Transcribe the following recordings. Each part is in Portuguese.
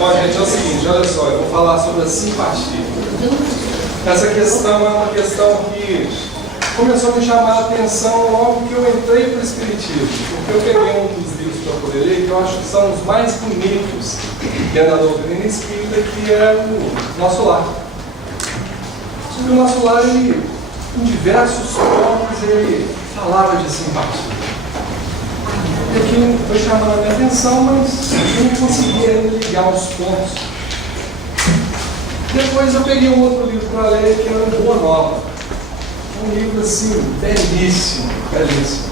Bom, gente, é o seguinte, olha só, eu vou falar sobre a simpatia. Essa questão é uma questão que começou a me chamar a atenção logo que eu entrei para o Espiritismo, porque eu peguei um dos livros para poder ler, que eu acho que são os mais bonitos que é da doutrina espírita, que é o Nosso Lar. Sobre o Nosso Lar, ele, em diversos pontos, ele falava de simpatia. E aquilo foi chamando a minha atenção, mas eu não conseguia ainda ligar os pontos. Depois eu peguei um outro livro para ler, que era o Boa Nova. Um livro assim, belíssimo, belíssimo.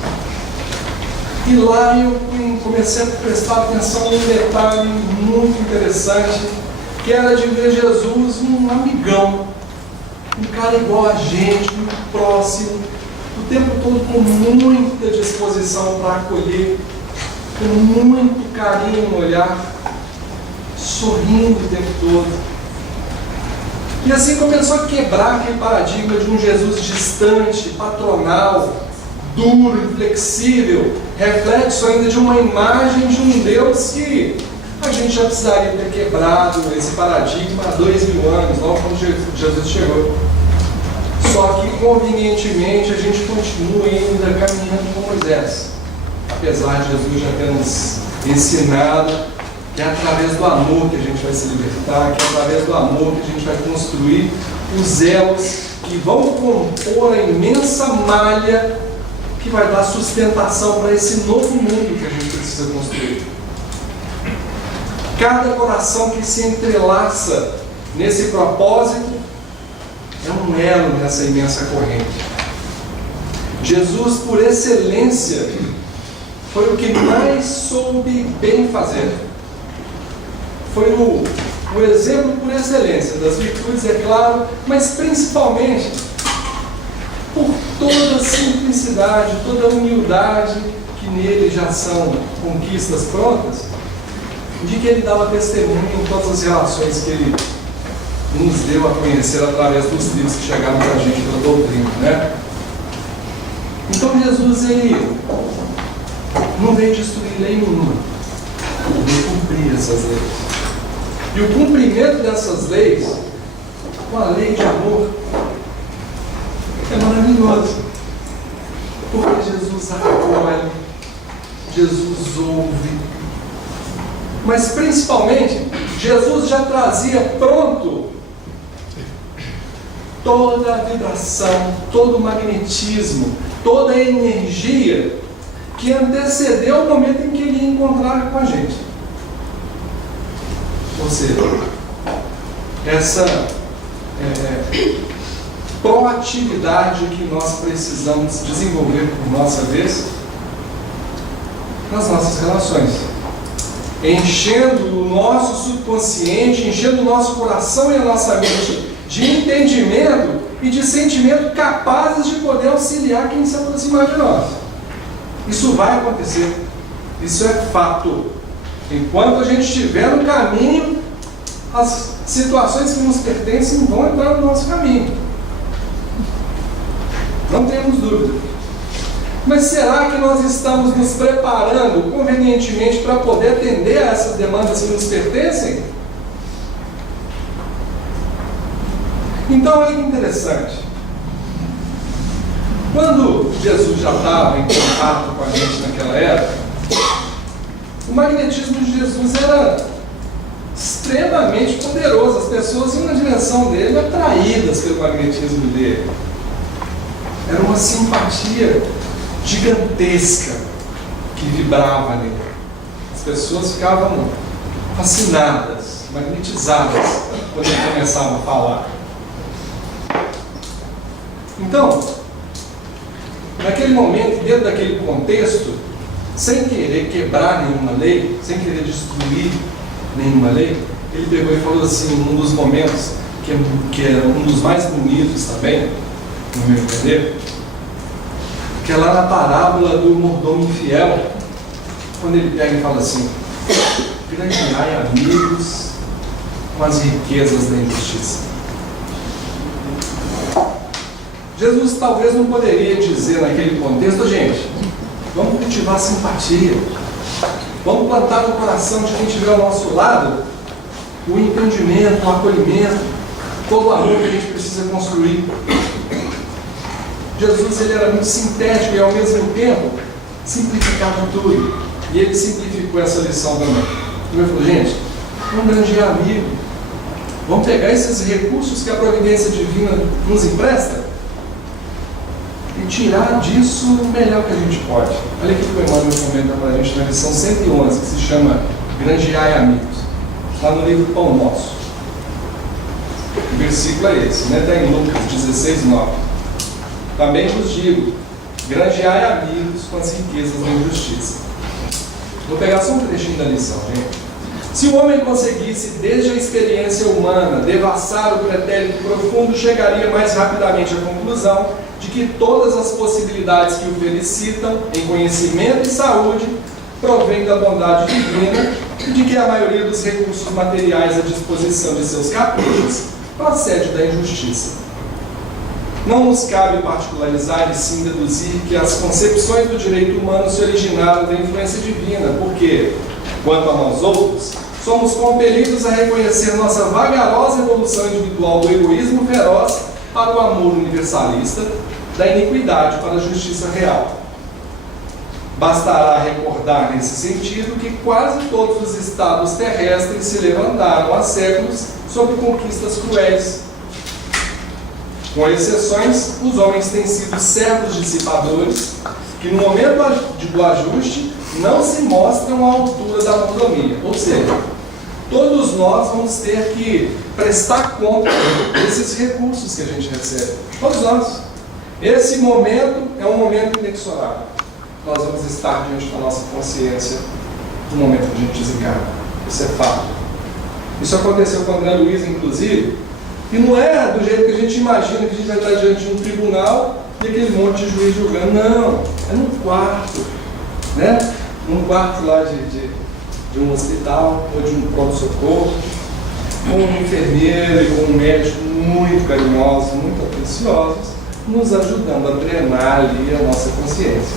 E lá eu comecei a prestar atenção num detalhe muito interessante, que era de ver Jesus um amigão, um cara igual a gente, muito próximo, o tempo todo com muita disposição para acolher, com muito carinho no olhar, sorrindo o tempo todo. E assim começou a quebrar aquele paradigma de um Jesus distante, patronal, duro, inflexível, reflexo ainda de uma imagem de um Deus que a gente já precisaria ter quebrado esse paradigma há 2000 anos, logo quando Jesus chegou. Só que, convenientemente, a gente continua ainda caminhando com Moisés, apesar de Jesus já ter nos ensinado que é através do amor que a gente vai se libertar, que é através do amor que a gente vai construir os elos que vão compor a imensa malha que vai dar sustentação para esse novo mundo que a gente precisa construir. Cada coração que se entrelaça nesse propósito é um elo nessa imensa corrente. Jesus, por excelência, foi o que mais soube bem fazer. Foi o exemplo por excelência das virtudes, é claro, mas principalmente por toda a simplicidade, toda a humildade que nele já são conquistas prontas, de que ele dava testemunho em todas as relações que ele nos deu a conhecer através dos livros que chegaram para a gente pela doutrina, né? Então Jesus, ele não veio destruir lei nenhuma, ele veio cumprir essas leis. E o cumprimento dessas leis, com a lei de amor, é maravilhoso. Porque Jesus acolhe, Jesus ouve. Mas principalmente, Jesus já trazia pronto toda a vibração, todo o magnetismo, toda a energia que antecedeu o momento em que ele ia encontrar com a gente. Ou seja, essa proatividade que nós precisamos desenvolver por nossa vez nas nossas relações, enchendo o nosso subconsciente, enchendo o nosso coração e a nossa mente de entendimento e de sentimento capazes de poder auxiliar quem se aproximar de nós. Isso vai acontecer, isso é fato. Enquanto a gente estiver no caminho, as situações que nos pertencem vão entrar no nosso caminho. Não temos dúvida. Mas será que nós estamos nos preparando convenientemente para poder atender a essas demandas que nos pertencem? Então, olha que interessante. Quando Jesus já estava em contato com a gente naquela época, o magnetismo de Jesus era extremamente poderoso. As pessoas iam na direção dele atraídas pelo magnetismo dele. Era uma simpatia gigantesca que vibrava nele. As pessoas ficavam fascinadas, magnetizadas quando ele começava a falar. Então, naquele momento, dentro daquele contexto, sem querer quebrar nenhuma lei, sem querer destruir nenhuma lei, ele pegou e falou assim, num dos momentos que é um dos mais bonitos também, no meu entender, que é lá na parábola do mordomo infiel, quando ele pega e fala assim: grandeai amigos com as riquezas da injustiça. Jesus talvez não poderia dizer naquele contexto: gente, vamos cultivar simpatia, vamos plantar no coração de quem estiver ao nosso lado o entendimento, o acolhimento, todo o amor que a gente precisa construir. Jesus, ele era muito sintético e ao mesmo tempo simplificava tudo. E ele simplificou essa lição também. Ele falou, gente, vamos granjear amigo. Vamos pegar esses recursos que a providência divina nos empresta e tirar disso o melhor que a gente pode. Olha aqui que o Emmanuel comenta para a gente na lição 111, que se chama Granjear e Amigos. Está no livro Pão Nosso. O versículo é esse, né? Está em Lucas 16, 9. Também vos digo, granjeai amigos com as riquezas da injustiça. Vou pegar só um trechinho da lição, gente. Se o homem conseguisse, desde a experiência humana, devassar o pretérito profundo, chegaria mais rapidamente à conclusão de que todas as possibilidades que o felicitam em conhecimento e saúde provêm da bondade divina e de que a maioria dos recursos materiais à disposição de seus caprichos procede da injustiça. Não nos cabe particularizar e sim deduzir que as concepções do direito humano se originaram da influência divina, porque, quanto a nós outros, somos compelidos a reconhecer nossa vagarosa evolução individual do egoísmo feroz para o amor universalista, da iniquidade para a justiça real. Bastará recordar nesse sentido que quase todos os estados terrestres se levantaram há séculos sob conquistas cruéis. Com exceções, os homens têm sido servos dissipadores que no momento do ajuste não se mostram à altura da autonomia. Ou seja, todos nós vamos ter que prestar conta desses recursos que a gente recebe. Todos nós. Esse momento é um momento inexorável. Nós vamos estar diante da nossa consciência no momento que a gente desencarna. Isso é fato. Isso aconteceu com a André Luiz, inclusive, e não é do jeito que a gente imagina que a gente vai estar diante de um tribunal e aquele monte de juiz julgando. Não, é num quarto, né? Num quarto lá de um hospital ou de um pronto-socorro, com um enfermeiro e com um médico muito carinhosos, muito atenciosos, nos ajudando a drenar ali a nossa consciência.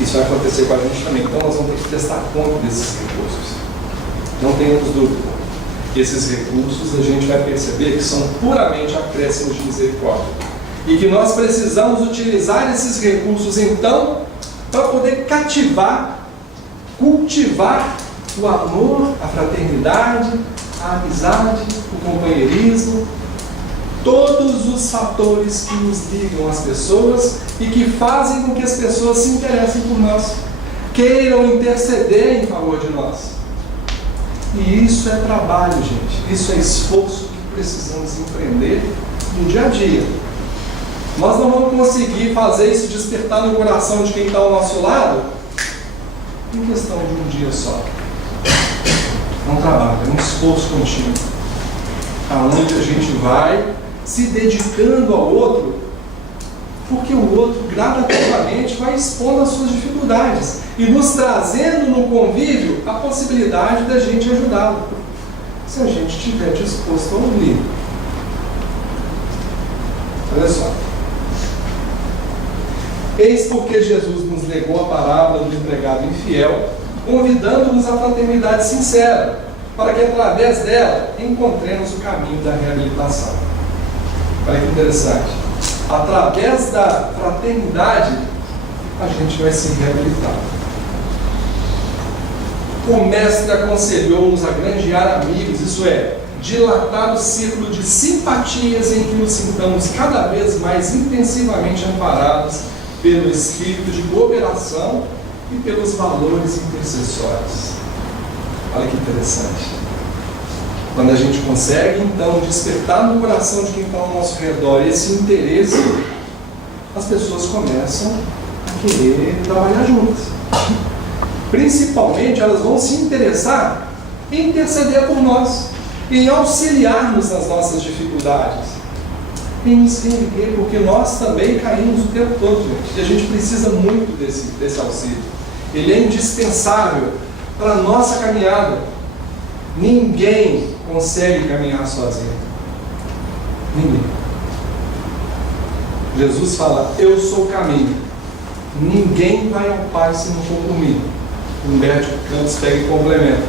Isso vai acontecer com a gente também. Então nós vamos ter que prestar conta desses recursos. Não tenhamos dúvida. Esses recursos a gente vai perceber que são puramente acréscimos de misericórdia. E que nós precisamos utilizar esses recursos, então, para poder cativar, cultivar o amor, a fraternidade, a amizade, o companheirismo, todos os fatores que nos ligam às pessoas e que fazem com que as pessoas se interessem por nós, queiram interceder em favor de nós. E isso é trabalho, gente. Isso é esforço que precisamos empreender no dia a dia. Nós não vamos conseguir fazer isso despertar no coração de quem está ao nosso lado em questão de um dia só. É um trabalho, é um esforço contínuo, aonde a gente vai se dedicando ao outro, porque o outro gradativamente vai expondo as suas dificuldades e nos trazendo no convívio a possibilidade da gente ajudá-lo, se a gente estiver disposto a ouvir. Olha só. Eis porque Jesus nos legou a parábola do empregado infiel, convidando-nos à fraternidade sincera, para que através dela encontremos o caminho da reabilitação. Olha que interessante. Através da fraternidade, a gente vai se reabilitar. O Mestre aconselhou-nos a granjear amigos, isso é, dilatar o círculo de simpatias em que nos sintamos cada vez mais intensivamente amparados pelo espírito de cooperação e pelos valores intercessórios. Olha que interessante. Quando a gente consegue, então, despertar no coração de quem está ao nosso redor esse interesse, as pessoas começam a querer trabalhar juntas. Principalmente, elas vão se interessar em interceder por nós, em auxiliar-nos nas nossas dificuldades, em nos reerguer, porque nós também caímos o tempo todo, gente, e a gente precisa muito desse auxílio. Ele é indispensável para a nossa caminhada. Ninguém consegue caminhar sozinho. Ninguém. Jesus fala, eu sou o caminho. Ninguém vai ao Pai se não for por mim. Humberto Campos pega e complementa.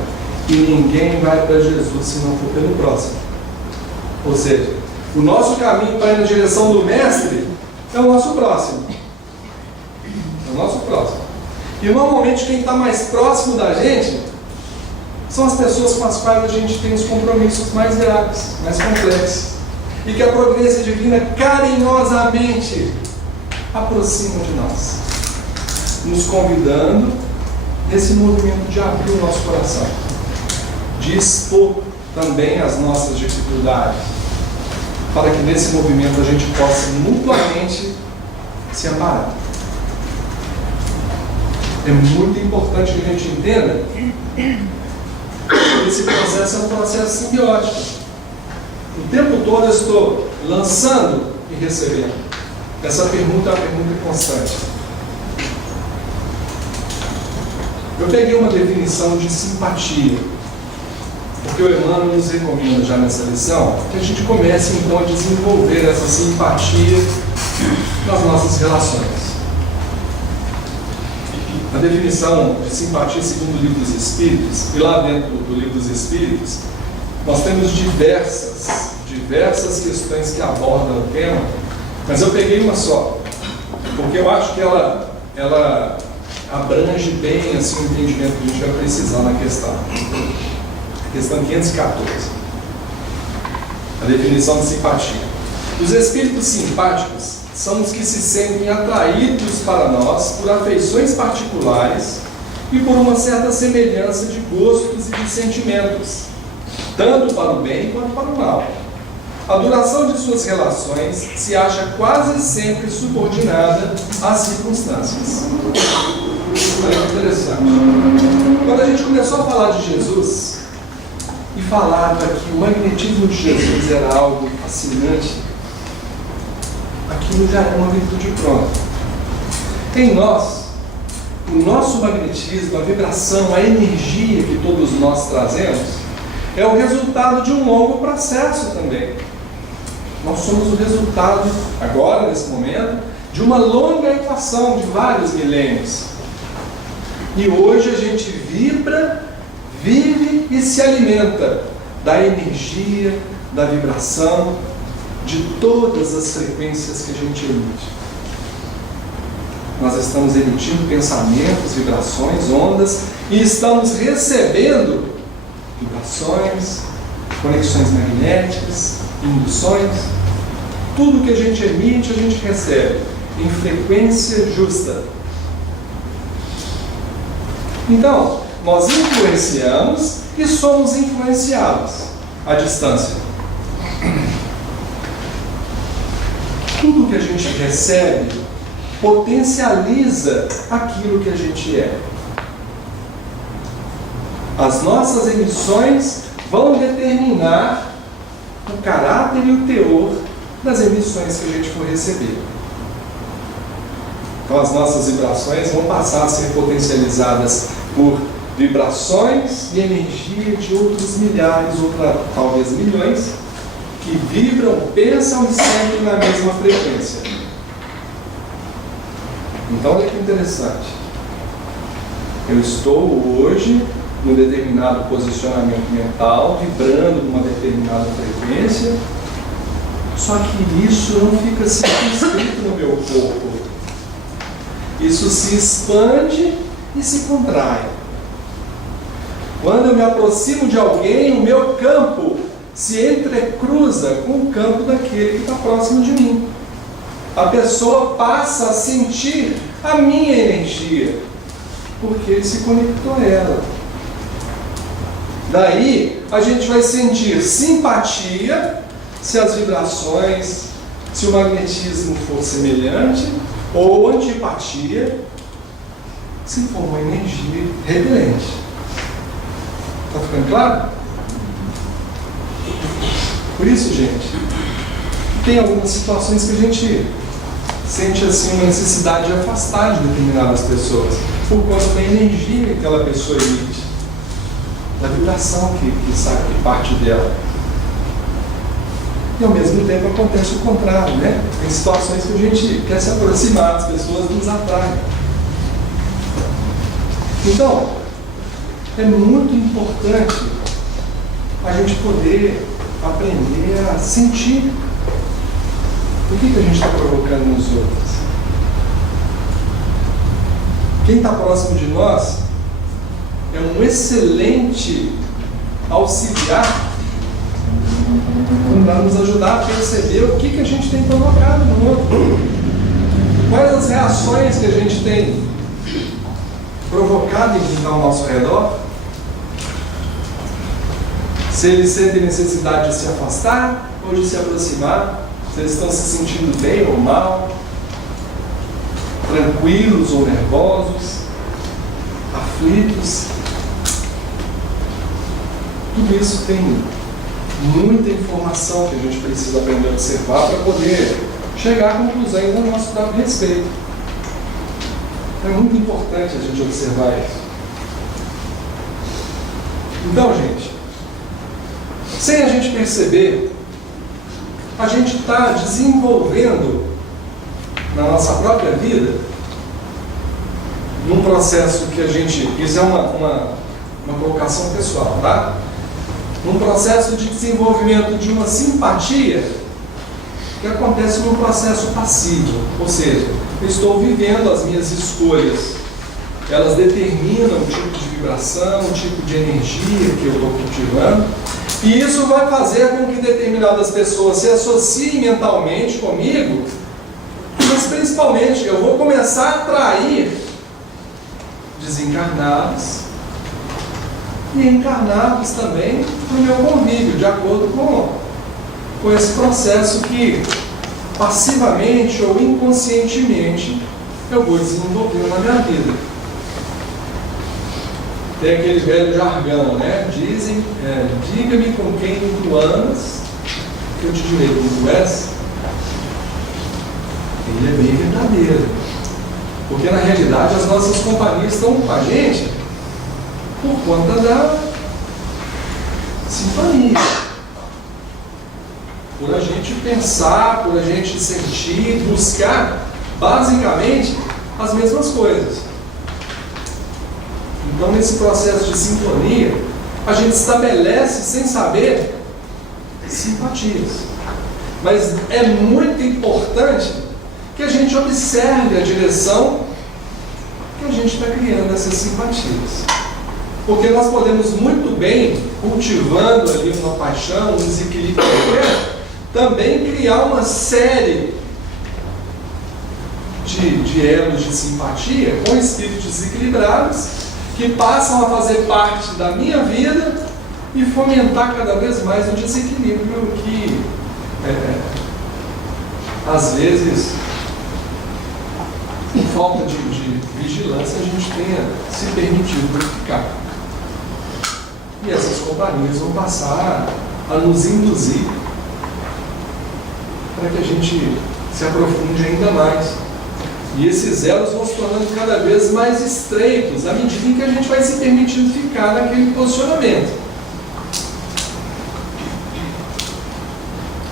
E ninguém vai para Jesus se não for pelo próximo. Ou seja, o nosso caminho para ir na direção do Mestre é o nosso próximo. É o nosso próximo. E normalmente quem está mais próximo da gente são as pessoas com as quais a gente tem os compromissos mais graves, mais complexos. E que a providência divina carinhosamente aproxima de nós, nos convidando nesse movimento de abrir o nosso coração, de expor também as nossas dificuldades, para que nesse movimento a gente possa mutuamente se amparar. É muito importante que a gente entenda que esse processo é um processo simbiótico. O tempo todo eu estou lançando e recebendo. Essa pergunta é uma pergunta constante. Eu peguei uma definição de simpatia, porque o Emmanuel nos recomenda já nessa lição que a gente comece então a desenvolver essa simpatia nas nossas relações. A definição de simpatia segundo o Livro dos Espíritos, e lá dentro do Livro dos Espíritos, nós temos diversas questões que abordam o tema, mas eu peguei uma só, porque eu acho que ela abrange bem assim, o entendimento que a gente vai precisar na questão. A questão 514. A definição de simpatia. Os espíritos simpáticos são os que se sentem atraídos para nós por afeições particulares e por uma certa semelhança de gostos e de sentimentos, tanto para o bem quanto para o mal. A duração de suas relações se acha quase sempre subordinada às circunstâncias. Olha que interessante. Quando a gente começou a falar de Jesus e falava que o magnetismo de Jesus era algo fascinante, aquilo já é uma virtude pronta. Em nós, o nosso magnetismo, a vibração, a energia que todos nós trazemos, é o resultado de um longo processo também. Nós somos o resultado, agora, nesse momento, de uma longa equação de vários milênios. E hoje a gente vibra, vive e se alimenta da energia, da vibração, de todas as frequências que a gente emite. Nós estamos emitindo pensamentos, vibrações, ondas, e estamos recebendo vibrações, conexões magnéticas, induções. Tudo que a gente emite, a gente recebe em frequência justa. Então, nós influenciamos e somos influenciados à distância. Tudo que a gente recebe potencializa aquilo que a gente é. As nossas emissões vão determinar o caráter e o teor das emissões que a gente for receber. Então as nossas vibrações vão passar a ser potencializadas por vibrações e energia de outros milhares, talvez milhões, que vibram, pensam e sentem na mesma frequência. Então olha que interessante. Eu estou hoje num determinado posicionamento mental, vibrando numa determinada frequência, só que isso não fica circunscrito no meu corpo. Isso se expande e se contrai. Quando eu me aproximo de alguém, o meu campo se entrecruza com o campo daquele que está próximo de mim. A pessoa passa a sentir a minha energia, porque ele se conectou a ela. Daí a gente vai sentir simpatia se as vibrações, se o magnetismo for semelhante, ou antipatia se for uma energia repelente. Está ficando claro? Por isso, gente, tem algumas situações que a gente sente assim uma necessidade de afastar de determinadas pessoas por conta da energia que aquela pessoa emite, da vibração que parte dela. E ao mesmo tempo acontece o contrário, né? Tem situações que a gente quer se aproximar, as pessoas nos atraem. Então, é muito importante a gente poder aprender a sentir o que a gente está provocando nos outros. Quem está próximo de nós é um excelente auxiliar para nos ajudar a perceber o que a gente tem provocado no outro. Quais as reações que a gente tem provocado em quem está ao nosso redor? Se eles sentem necessidade de se afastar ou de se aproximar, se eles estão se sentindo bem ou mal, tranquilos ou nervosos, aflitos. Tudo isso tem muita informação que a gente precisa aprender a observar para poder chegar a conclusões a nosso próprio respeito. É muito importante a gente observar isso. Então, gente, sem a gente perceber, a gente está desenvolvendo na nossa própria vida num processo que a gente... Isso é uma colocação pessoal, tá? Num processo de desenvolvimento de uma simpatia que acontece num processo passivo, ou seja, eu estou vivendo as minhas escolhas, elas determinam o tipo de vibração, o tipo de energia que eu estou cultivando, e isso vai fazer com que determinadas pessoas se associem mentalmente comigo, mas principalmente eu vou começar a atrair desencarnados e encarnados também no meu convívio, de acordo com esse processo que passivamente ou inconscientemente eu vou desenvolvendo na minha vida. Tem aquele velho jargão, né? Dizem, diga-me com quem tu andas, que eu te direi quem tu és. Ele é bem verdadeiro. Porque na realidade as nossas companhias estão com a gente por conta da sintonia. Por a gente pensar, por a gente sentir, buscar basicamente as mesmas coisas. Então, nesse processo de sintonia, a gente estabelece, sem saber, simpatias. Mas é muito importante que a gente observe a direção que a gente está criando essas simpatias. Porque nós podemos muito bem, cultivando ali uma paixão, um desequilíbrio qualquer, também criar uma série de elos de simpatia com espíritos desequilibrados que passam a fazer parte da minha vida e fomentar cada vez mais o desequilíbrio que, às vezes, por falta de vigilância, a gente tenha se permitido verificar. E essas companhias vão passar a nos induzir para que a gente se aprofunde ainda mais. E esses elos vão se tornando cada vez mais estreitos à medida em que a gente vai se permitindo ficar naquele posicionamento.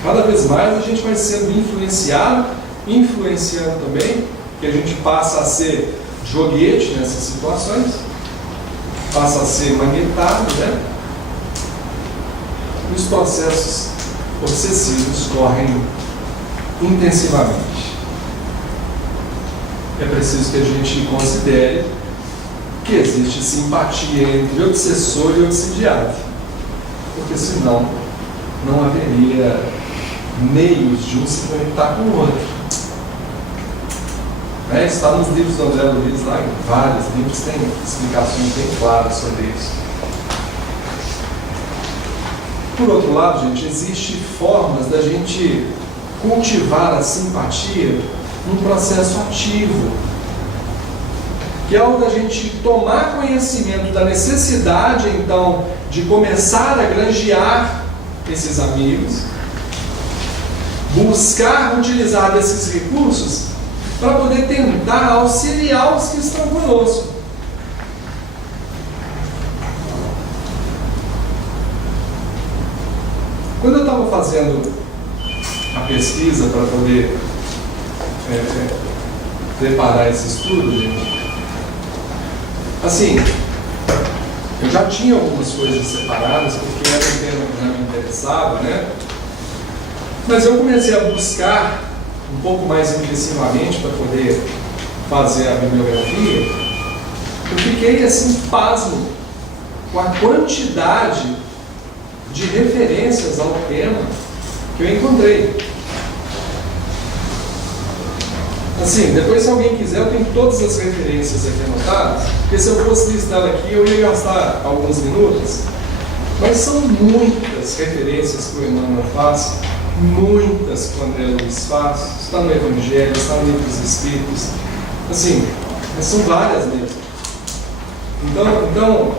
Cada vez mais a gente vai sendo influenciado, influenciando também, que a gente passa a ser joguete nessas situações, passa a ser magnetado, né? E os processos obsessivos correm intensivamente. É preciso que a gente considere que existe simpatia entre obsessor e obsidiado, porque senão não haveria meios de um se conectar com o outro. Está nos livros do André Luiz, lá em vários livros tem explicações bem claras sobre isso. Por outro lado, gente, existem formas da gente cultivar a simpatia num processo ativo, que é o da gente tomar conhecimento da necessidade, então, de começar a granjear esses amigos, buscar utilizar desses recursos para poder tentar auxiliar os que estão conosco. Quando eu estava fazendo a pesquisa para poder preparar esse estudo, gente, assim, Eu já tinha algumas coisas separadas, porque era um tema que já me interessava, né? Mas eu comecei a buscar um pouco mais intensivamente para poder fazer a bibliografia. Eu fiquei assim, pasmo com a quantidade de referências ao tema que eu encontrei. Assim, depois se alguém quiser, eu tenho todas as referências aqui anotadas, porque se eu fosse listar aqui, eu ia gastar alguns minutos. Mas são muitas referências que o Emmanuel faz, muitas que o André Luiz faz, está no Evangelho, está no Livro dos Espíritos, assim, são várias mesmo. Então,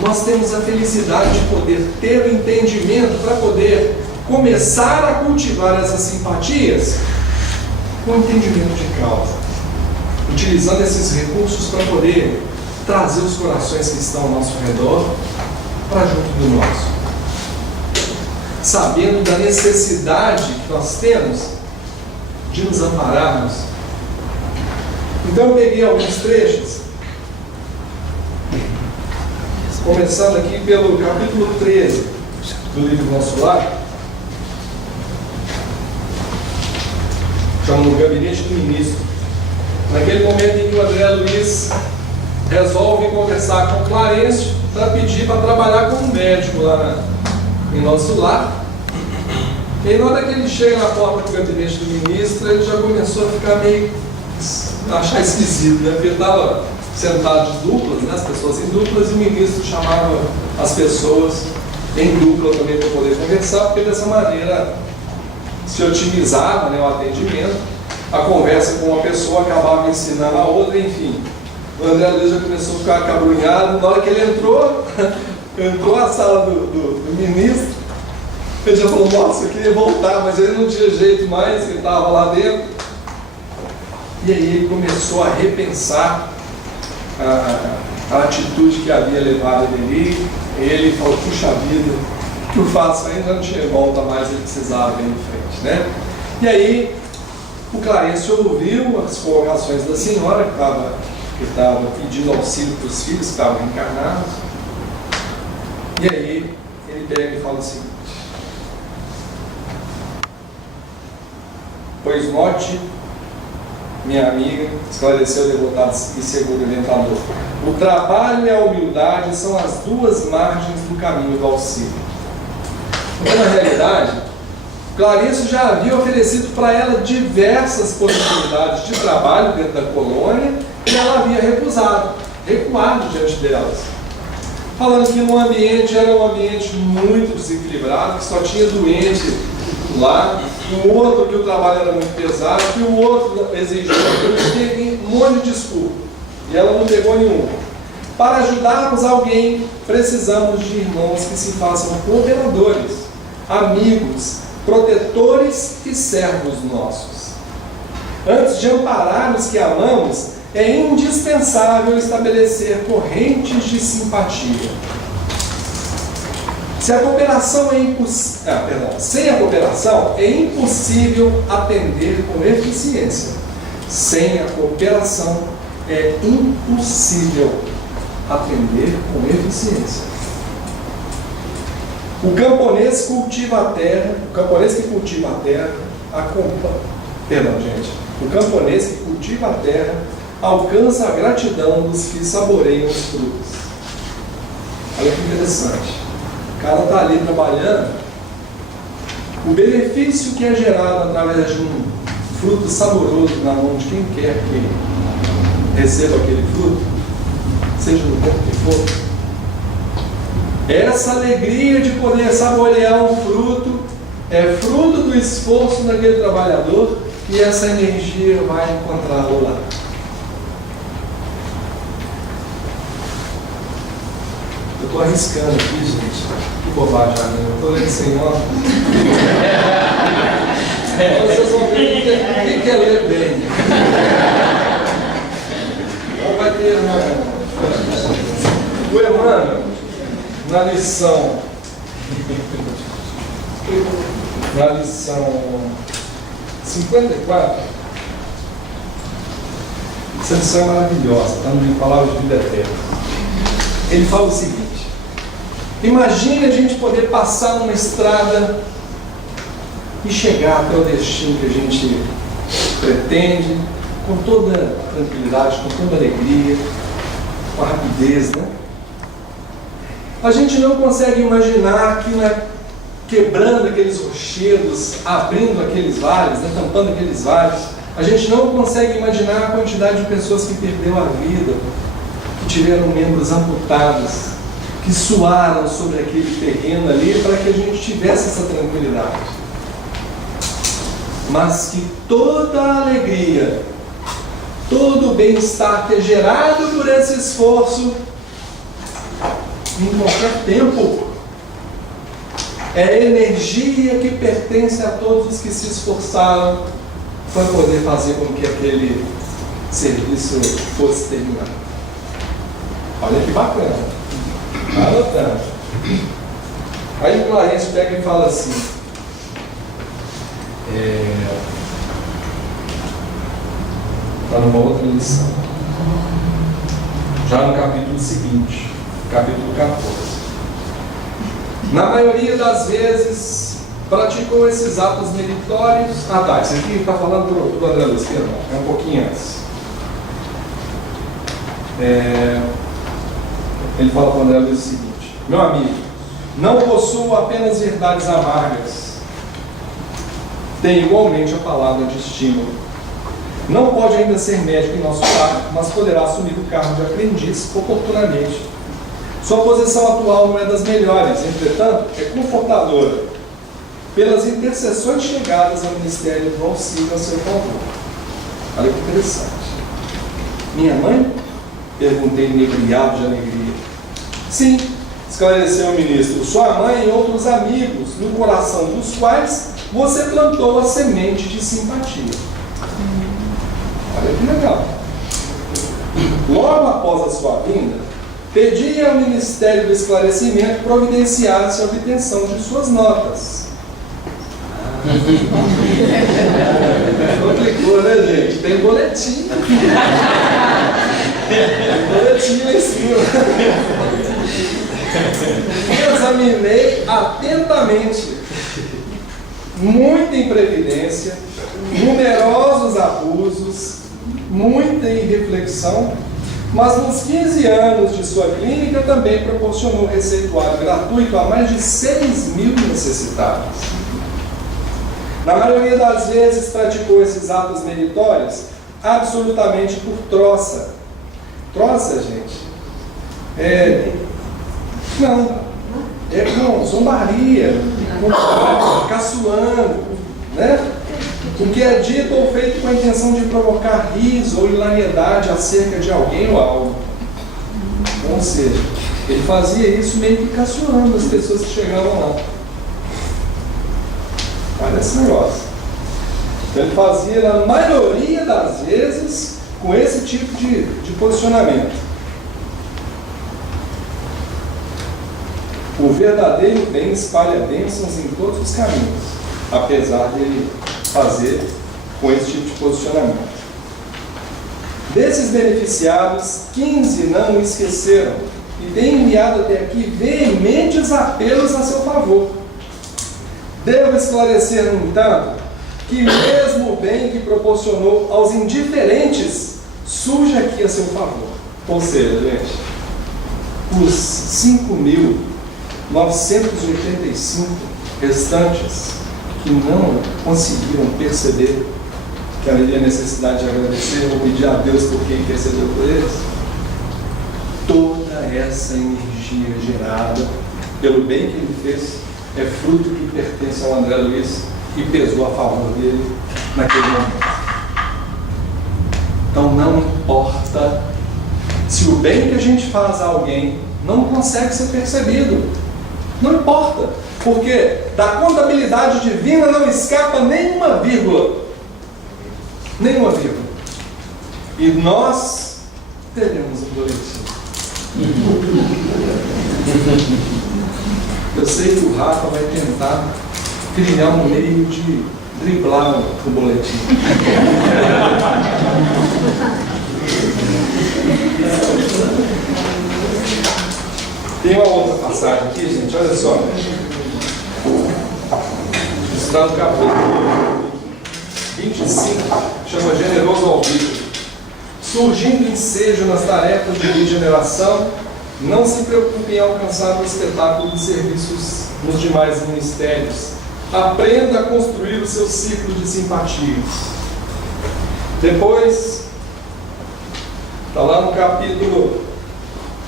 nós temos a felicidade de poder ter o entendimento para poder começar a cultivar essas simpatias com entendimento de causa, utilizando esses recursos para poder trazer os corações que estão ao nosso redor para junto do nosso, sabendo da necessidade que nós temos de nos ampararmos. Então eu peguei alguns trechos, começando aqui pelo capítulo 13 do livro Nosso Lar, chama no Gabinete do Ministro. Naquele momento em que o André Luiz resolve conversar com o Clarencio para pedir para trabalhar como médico lá em Nosso Lar. E aí, na hora que ele chega na porta do Gabinete do Ministro, ele já começou a ficar meio achar esquisito, né? Porque ele estava sentado de duplas, né? As pessoas em duplas, e o ministro chamava as pessoas em dupla também para poder conversar, porque dessa maneira se otimizava, né, o atendimento, a conversa com uma pessoa acabava ensinando a outra, enfim. O André Luiz já começou a ficar acabrunhado. Na hora que ele entrou na sala do ministro, ele já falou, nossa, eu queria voltar, mas ele não tinha jeito mais, ele estava lá dentro. E aí ele começou a repensar a atitude que havia levado ele ali. Ele falou, puxa vida, o que eu faço aí já não tinha volta mais, ele precisava ir em frente, né? E aí o Clarencio ouviu as colocações da senhora que estava pedindo auxílio para os filhos que estavam encarnados. E aí ele pega e fala o seguinte: pois note, minha amiga, esclareceu o devotado e seguro orientador, o trabalho e a humildade são as duas margens do caminho do auxílio. Então, na realidade, Clarencio já havia oferecido para ela diversas possibilidades de trabalho dentro da colônia e ela havia recuado diante delas, falando que o ambiente era um ambiente muito desequilibrado, que só tinha doente lá, que o outro que o trabalho era muito pesado, que o outro exigia um monte de desculpa, e ela não pegou nenhuma. Para ajudarmos alguém, precisamos de irmãos que se façam cooperadores, amigos, protetores e servos nossos. Antes de amparar os que amamos, é indispensável estabelecer correntes de simpatia. Sem a cooperação é impossível atender com eficiência. Sem a cooperação é impossível atender com eficiência. O camponês que cultiva a terra, alcança a gratidão dos que saboreiam os frutos. Olha que interessante. O cara está ali trabalhando, o benefício que é gerado através de um fruto saboroso na mão de quem quer que receba aquele fruto, seja no tempo que for, essa alegria de poder saborear um fruto é fruto do esforço daquele trabalhador, e essa energia vai encontrá-lo lá. Eu estou arriscando aqui, gente. Que bobagem, né? Eu estou lendo sem óculos. Vocês vão ver quem quer ler bem. Então vai ter o Emmanuel, na lição 54, essa lição é maravilhosa, está no livro Palavras de Vida Eterna. Ele fala o seguinte: imagine a gente poder passar numa estrada e chegar até o destino que a gente pretende, com toda tranquilidade, com toda alegria, com rapidez, né? A gente não consegue imaginar que quebrando aqueles rochedos, abrindo aqueles vales, né, tampando aqueles vales, a gente não consegue imaginar a quantidade de pessoas que perderam a vida, que tiveram membros amputados, que suaram sobre aquele terreno ali para que a gente tivesse essa tranquilidade. Mas que toda a alegria, todo o bem-estar que é gerado por esse esforço, em qualquer tempo, é energia que pertence a todos os que se esforçaram para poder fazer com que aquele serviço fosse terminado. Olha que bacana. Está anotando. Aí o Clarence pega e fala assim: está numa outra lição, já no capítulo seguinte, capítulo 14. Na maioria das vezes praticou esses atos meritórios. Isso aqui está falando do André Luiz, perdão, é um pouquinho antes. Ele fala para o André Luiz o seguinte: meu amigo, não possuo apenas verdades amargas, tem igualmente a palavra de estímulo. Não pode ainda ser médico em nosso lar, mas poderá assumir o cargo de aprendiz oportunamente. Sua posição atual não é das melhores, entretanto, é confortadora, pelas intercessões chegadas ao Ministério do Auxílio a seu favor. Olha que interessante. Minha mãe? Perguntei inebriado de alegria. Sim, esclareceu o ministro, sua mãe e outros amigos, no coração dos quais você plantou a semente de simpatia. Olha que legal. Logo após a sua vinda, pedi ao Ministério do Esclarecimento providenciasse a obtenção de suas notas. Complicou, né, gente? Tem boletim. Boletim lá em cima. Examinei atentamente, muita imprevidência, numerosos abusos, muita irreflexão, mas nos 15 anos de sua clínica também proporcionou receituário gratuito a mais de 6.000 necessitados. Na maioria das vezes praticou esses atos meritórios absolutamente por troça. Troça, gente, com zombaria, com caçoando, né? O que é dito ou feito com a intenção de provocar riso ou hilariedade acerca de alguém ou algo. Ou seja, ele fazia isso meio que caçoando as pessoas que chegavam lá. Olha esse negócio. Então, ele fazia, na maioria das vezes, com esse tipo de posicionamento. O verdadeiro bem espalha bênçãos em todos os caminhos, apesar de ele fazer com esse tipo de posicionamento. Desses beneficiados, 15 não o esqueceram e têm enviado até aqui veementes apelos a seu favor. Devo esclarecer, no entanto, que mesmo o bem que proporcionou aos indiferentes surge aqui a seu favor. Ou seja, gente, os 5.985 restantes que não conseguiram perceber que havia necessidade de agradecer ou pedir a Deus por quem intercedeu por eles, toda essa energia gerada pelo bem que ele fez é fruto que pertence ao André Luiz e pesou a favor dele naquele momento. Então não importa se o bem que a gente faz a alguém não consegue ser percebido, não importa, porque da contabilidade divina não escapa nenhuma vírgula. Nenhuma vírgula. E nós teremos um boletim. Eu sei que o Rafa vai tentar criar um meio de driblar o boletim. Tem uma outra passagem aqui, gente, olha só. Está no capítulo 25, chama Generoso ao Vivo. Surgindo ensejo nas tarefas de regeneração, não se preocupe em alcançar o espetáculo de serviços nos demais ministérios. Aprenda a construir o seu ciclo de simpatias. Depois, está lá no capítulo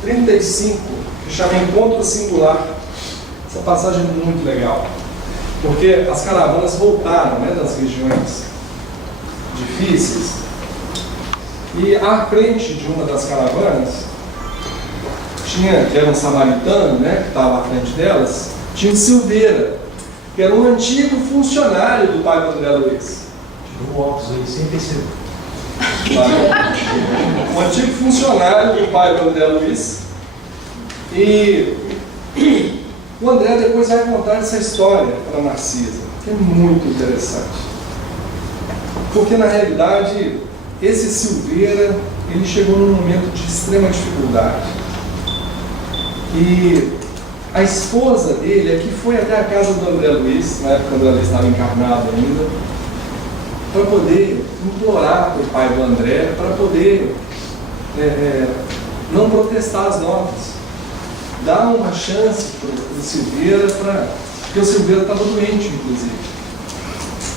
35, que chama Encontro Singular. Essa passagem é muito legal, porque as caravanas voltaram, né, das regiões difíceis, e à frente de uma das caravanas, que era um samaritano, né, que estava à frente delas, tinha um Silveira, que era um antigo funcionário do pai do André Luiz. Tirou o óculos aí sem perceber. Um antigo funcionário do pai do André Luiz. E o André depois vai contar essa história para a Narcisa, que é muito interessante. Porque na realidade, esse Silveira, ele chegou num momento de extrema dificuldade. E a esposa dele é que foi até a casa do André Luiz, na época o André Luiz estava encarnado ainda, para poder implorar para o pai do André, para poder não protestar as notas. Dar uma chance para o Silveira, porque o Silveira estava doente, inclusive.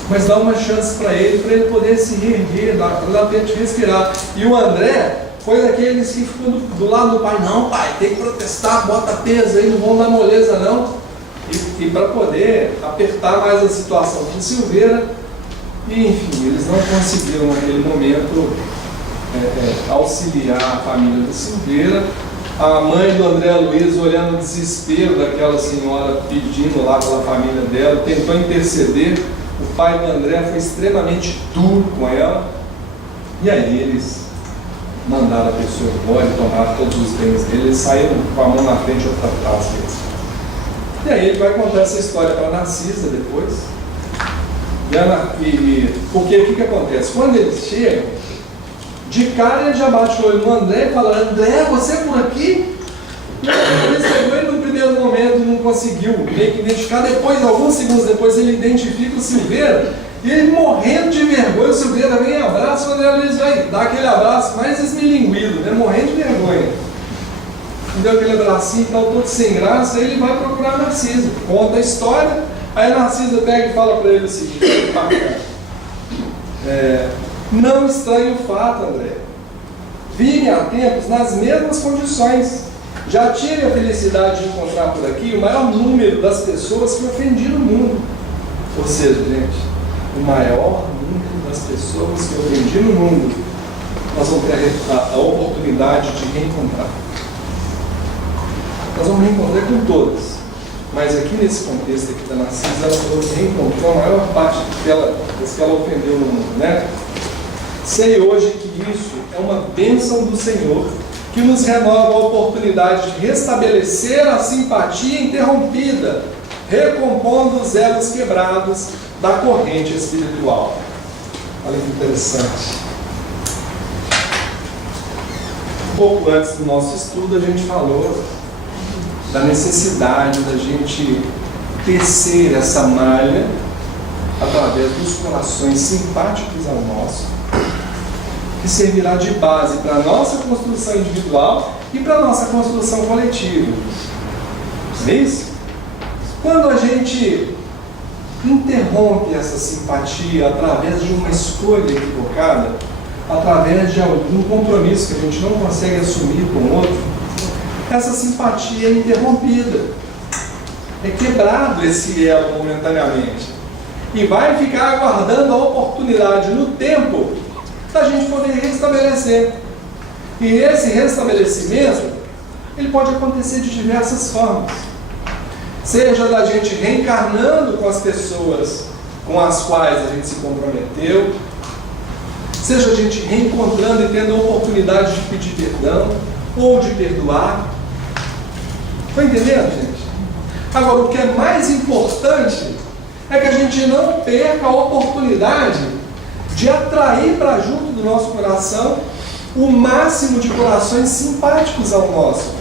Mas dar uma chance para ele poder se reerguer, para dar tempo de respirar. E o André foi daqueles que ficou do lado do pai. Não, pai, tem que protestar, bota peso aí, não vão dar moleza não. E para poder apertar mais a situação do Silveira, e enfim, eles não conseguiram naquele momento auxiliar a família do Silveira. A mãe do André Luiz, olhando o desespero daquela senhora, pedindo lá pela família dela, tentou interceder. O pai do André foi extremamente duro com ela. E aí eles mandaram a pessoa embora e tomaram todos os bens dele. Eles saíram com a mão na frente e outra atrás deles. E aí ele vai contar essa história para a Narcisa depois. Porque o que acontece? Quando eles chegam, de cara ele já bate o olho no André e fala: André, você é por aqui? E ele pegou ele no primeiro momento, não conseguiu meio que identificar. Depois, alguns segundos depois, ele identifica o Silveira e ele morrendo de vergonha. O Silveira vem e abraça, o André Luiz vai dar aquele abraço mais esmilinguido, né? Morrendo de vergonha. Deu aquele abracinho e tal, todo sem graça. Aí ele vai procurar a Narcisa, conta a história. Aí a Narcisa pega e fala para ele o seguinte: não estranhe o fato, André. Vive há tempos nas mesmas condições. Já tive a felicidade de encontrar por aqui o maior número das pessoas que ofendi no mundo. Ou seja, gente, o maior número das pessoas que ofendi no mundo, nós vamos ter a oportunidade de reencontrar. Nós vamos reencontrar com todas. Mas aqui nesse contexto aqui da Narcisa, ela falou que reencontrou a maior parte das que ela ofendeu no mundo, né? Sei hoje que isso é uma bênção do Senhor, que nos renova a oportunidade de restabelecer a simpatia interrompida, recompondo os elos quebrados da corrente espiritual. Olha que interessante. Um pouco antes do nosso estudo, a gente falou da necessidade da gente tecer essa malha através dos corações simpáticos ao nosso, que servirá de base para a nossa construção individual e para a nossa construção coletiva. Não é isso? Quando a gente interrompe essa simpatia através de uma escolha equivocada, através de algum compromisso que a gente não consegue assumir com o outro, essa simpatia é interrompida. É quebrado esse elo momentaneamente. E vai ficar aguardando a oportunidade no tempo da gente poder restabelecer. E esse restabelecimento, ele pode acontecer de diversas formas. Seja da gente reencarnando com as pessoas com as quais a gente se comprometeu, seja a gente reencontrando e tendo a oportunidade de pedir perdão ou de perdoar. Está entendendo, gente? Agora, o que é mais importante é que a gente não perca a oportunidade de atrair para junto do nosso coração o máximo de corações simpáticos ao nosso.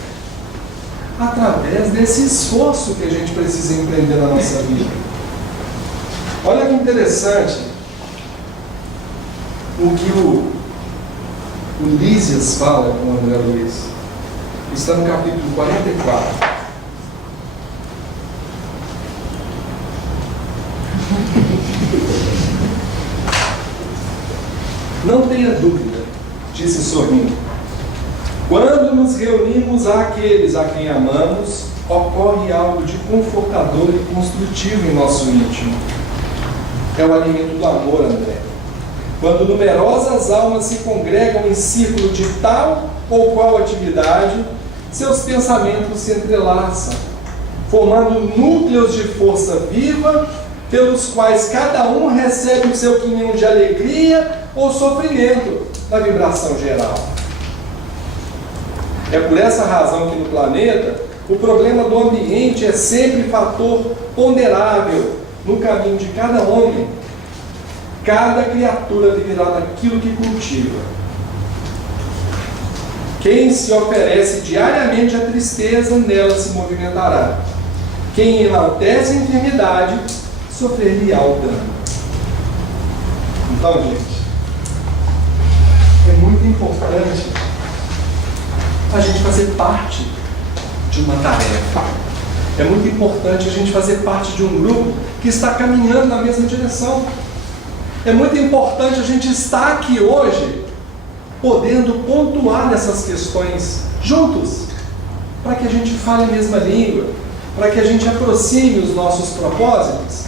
através desse esforço que a gente precisa empreender na nossa vida. Olha que interessante o que o Lísias fala com o André Luiz. Está no capítulo 44. Não tenha dúvida, disse sorrindo. Quando nos reunimos àqueles a quem amamos, ocorre algo de confortador e construtivo em nosso íntimo. É o alimento do amor, André. Quando numerosas almas se congregam em círculo de tal ou qual atividade, seus pensamentos se entrelaçam, formando núcleos de força viva, pelos quais cada um recebe o seu quinhão de alegria ou sofrimento da vibração geral. É por essa razão que no planeta, o problema do ambiente é sempre fator ponderável no caminho de cada homem. Cada criatura viverá daquilo que cultiva. Quem se oferece diariamente à tristeza, nela se movimentará. Quem enaltece a enfermidade, sofrer-lhe-á o dano. Então, gente, é muito importante a gente fazer parte de uma tarefa. É muito importante a gente fazer parte de um grupo que está caminhando na mesma direção. É muito importante a gente estar aqui hoje, podendo pontuar nessas questões juntos, para que a gente fale a mesma língua, para que a gente aproxime os nossos propósitos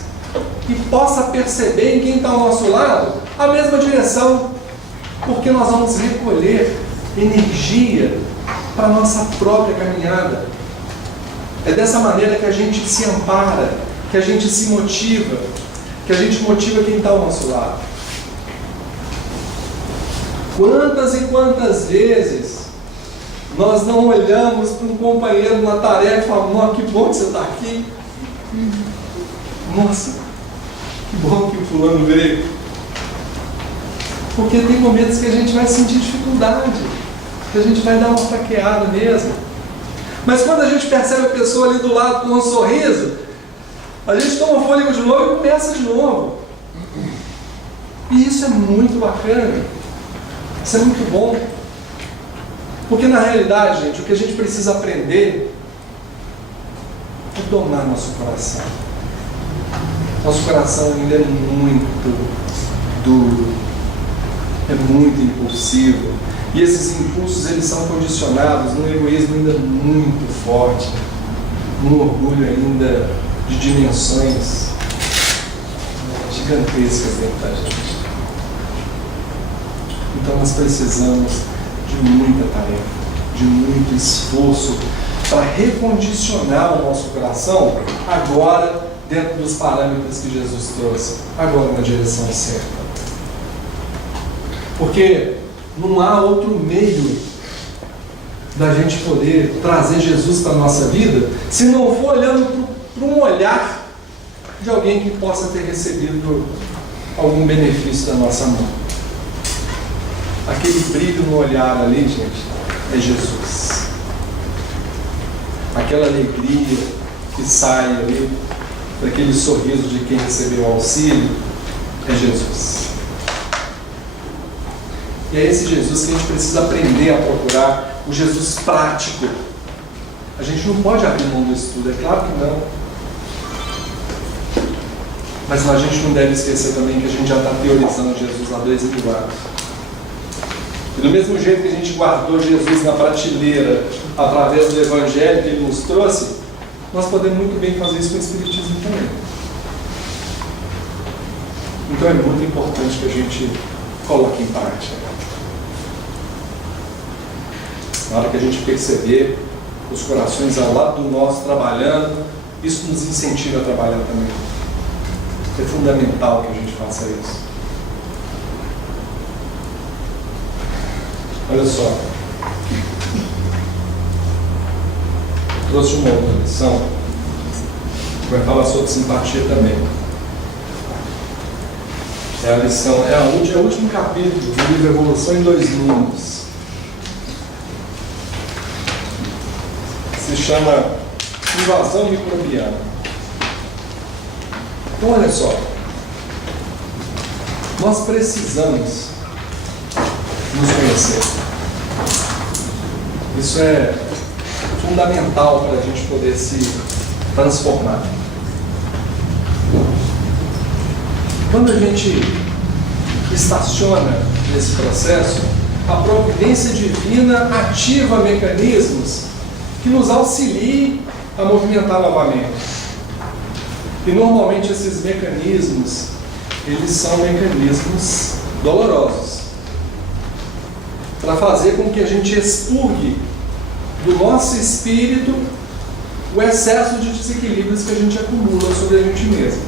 e possa perceber em quem está ao nosso lado a mesma direção, porque nós vamos recolher energia para a nossa própria caminhada. É dessa maneira que a gente se ampara, que a gente se motiva, que a gente motiva quem está ao nosso lado. Quantas e quantas vezes nós não olhamos para um companheiro na tarefa e falamos: nossa, que bom que você está aqui. Nossa, que bom que o fulano veio. Porque tem momentos que a gente vai sentir dificuldade, que a gente vai dar uma fraqueada mesmo. Mas quando a gente percebe a pessoa ali do lado com um sorriso, a gente toma fôlego de novo e começa de novo. E isso é muito bacana. Isso é muito bom. Porque na realidade, gente, o que a gente precisa aprender é domar nosso coração. Nosso coração ainda é muito duro, é muito impulsivo. E esses impulsos, eles são condicionados num egoísmo ainda muito forte, num orgulho ainda de dimensões gigantescas dentro da gente. Então nós precisamos de muita tarefa, de muito esforço para recondicionar o nosso coração agora dentro dos parâmetros que Jesus trouxe, agora na direção certa. Porque não há outro meio da gente poder trazer Jesus para a nossa vida se não for olhando para um olhar de alguém que possa ter recebido algum benefício da nossa mão. Aquele brilho no olhar ali, gente, é Jesus. Aquela alegria que sai ali, daquele sorriso de quem recebeu o auxílio, é Jesus. E é esse Jesus que a gente precisa aprender a procurar, o Jesus prático. A gente não pode abrir mão do estudo, é claro que não. Mas a gente não deve esquecer também que a gente já está teorizando Jesus há 2000 anos. E do mesmo jeito que a gente guardou Jesus na prateleira através do Evangelho que Ele nos trouxe, nós podemos muito bem fazer isso com o Espiritismo também. Então é muito importante que a gente coloque em prática. Na hora que a gente perceber os corações ao lado do nosso trabalhando, isso nos incentiva a trabalhar também. É fundamental que a gente faça isso. Olha só. Eu trouxe uma outra lição que vai falar sobre simpatia também. É a lição, é o último capítulo do livro Evolução em 2 Mundos. se chama invasão microbiana. Então, olha só, nós precisamos nos conhecer. Isso é fundamental para a gente poder se transformar. Quando a gente estaciona nesse processo, a providência divina ativa mecanismos que nos auxiliem a movimentar novamente. E normalmente esses mecanismos, eles são mecanismos dolorosos, para fazer com que a gente expurgue do nosso espírito o excesso de desequilíbrios que a gente acumula sobre a gente mesmo.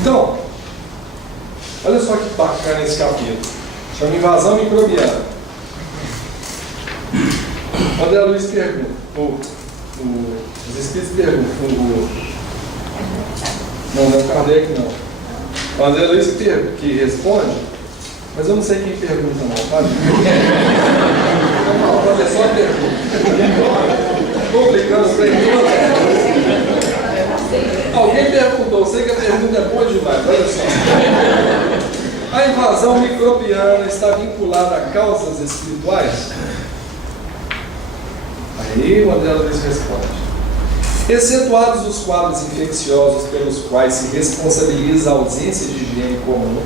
Então, olha só que bacana esse capítulo. Chama invasão microbiana. O André Luiz pergunta, os espíritos perguntam, não é o Kardec não. O André Luiz que responde, mas eu não sei quem pergunta não, sabe? Então, o professor pergunta. Complicando os perguntas. Alguém perguntou, sei que a pergunta é boa demais, olha só. A invasão microbiana está vinculada a causas espirituais? Aí o André Luiz responde. Excetuados os quadros infecciosos pelos quais se responsabiliza a ausência de higiene comum,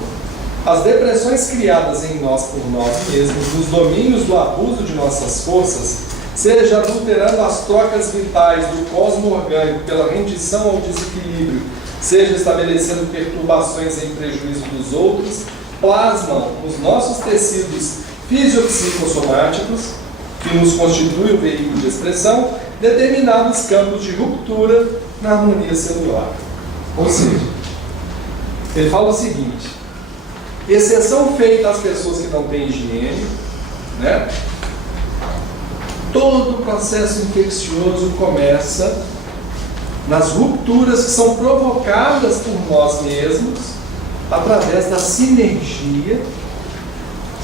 as depressões criadas em nós por nós mesmos, nos domínios do abuso de nossas forças, seja adulterando as trocas vitais do cosmo orgânico pela rendição ao desequilíbrio, seja estabelecendo perturbações em prejuízo dos outros, plasmam os nossos tecidos fisiopsicossomáticos, que nos constituem o veículo de expressão, determinados campos de ruptura na harmonia celular. Ou seja, ele fala o seguinte: exceção feita às pessoas que não têm higiene, né? Todo o processo infeccioso começa nas rupturas que são provocadas por nós mesmos através da sinergia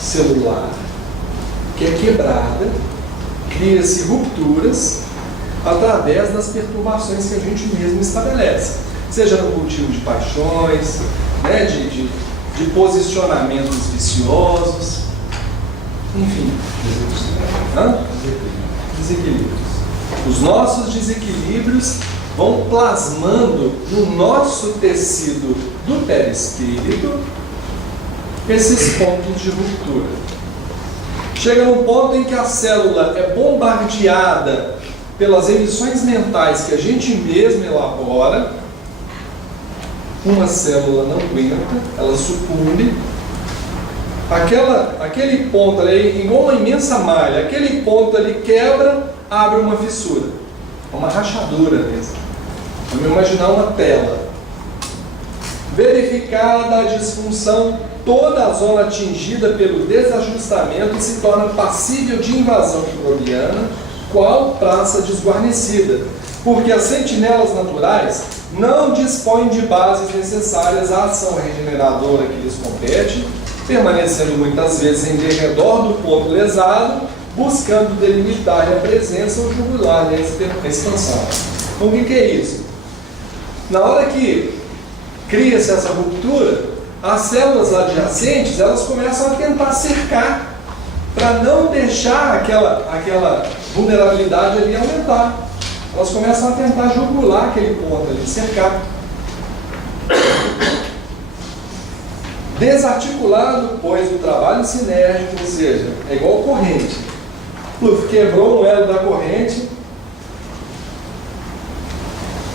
celular, que é quebrada, cria-se rupturas através das perturbações que a gente mesmo estabelece, seja no cultivo de paixões, né, de posicionamentos viciosos, enfim, desequilíbrios. Os nossos desequilíbrios vão plasmando no nosso tecido do perispírito esses pontos de ruptura. Chega num ponto em que a célula é bombardeada pelas emissões mentais que a gente mesmo elabora. Uma célula não aguenta, ela sucumbe. Aquele ponto ali, igual uma imensa malha, aquele ponto ali quebra, abre uma fissura, uma rachadura mesmo. Vamos imaginar uma tela. Verificada a disfunção, toda a zona atingida pelo desajustamento se torna passível de invasão microbiana, qual praça desguarnecida, porque as sentinelas naturais não dispõem de bases necessárias à ação regeneradora que lhes compete, permanecendo muitas vezes em derredor do ponto lesado, buscando delimitar a presença ou jugular a expansão. Então, o que é isso? Na hora que cria-se essa ruptura, as células adjacentes, elas começam a tentar cercar, para não deixar aquela vulnerabilidade ali aumentar. Elas começam a tentar jugular aquele ponto ali, cercar. Desarticulado, pois, o trabalho sinérgico, ou seja, é igual corrente. Quebrou um elo da corrente,